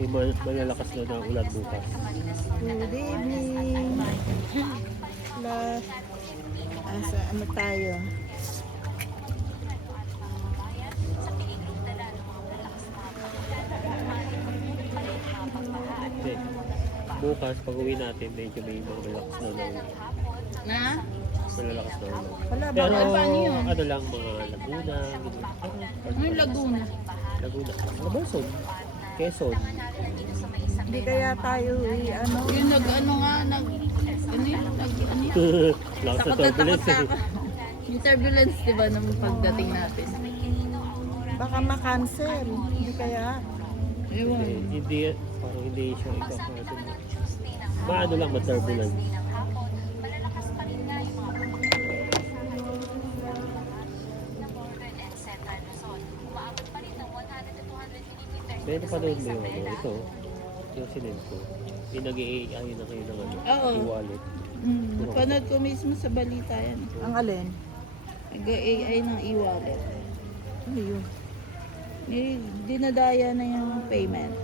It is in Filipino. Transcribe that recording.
Malalakas daw na ulan bukas. Good evening. Plus, asa ano tayo? Hindi. Bukas, pag uwi natin, medyo may mga malalakas na ulan. Na? Malalakas na ulan. Wala ba? Pero paano yun? ano lang, mga Laguna. Ano yung Laguna? Laguna. Luzon. Quezon. Hindi kaya tayo ano? Yung nag-ano nga, ano yun? Ano yun? Lakas na Takot na takot turbulence na eh. ako. Yung turbulence, di ba, nung pagdating natin? Baka ma-cancel. Hindi kaya? Ewan. Hindi, parang hindi siya ikakasin. Maano lang, ma-turbulence. Pero panood mo yung ano, ito, yung sinend ko. Yung nag-AI na kayo ng ano, Oo. e-wallet. Napanood ko mismo sa balita yan. Ang alin? Nag-AI ng e-wallet. Ano yun? Dinadaya na yung payment.